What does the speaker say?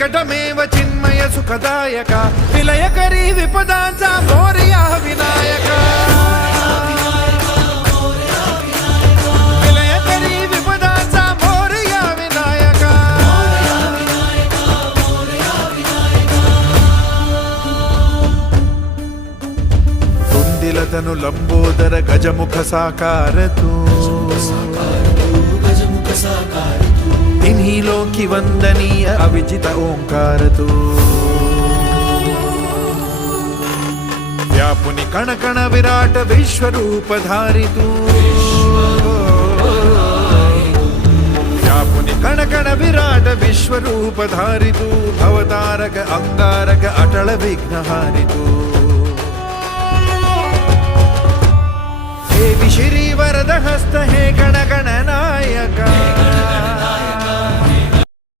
వెంకటమేవ చిన్మయ సుఖదాయక విలయకరి విపదాంత మోరియా వినాయక తను లంబోదర గజముఖ సాకారతూ. ಲೋಕಿ ವಂದನೀಯ ಅವಿಜಿತ ಓಂಕಾರತು ವ್ಯಾಪುನಿ ಕಣಕಣ ವಿರಾಟ ವಿಶ್ವರೂಪಧಾರಿತು ವ್ಯಾಪುನಿ ಕಣಕಣ ವಿರಾಟ ವಿಶ್ವರೂಪಧಾರಿತು ಭವತಾರಕ ಅಂಗಾರಕ ಅಟಳ ವಿಘ್ನಹಾರಿತು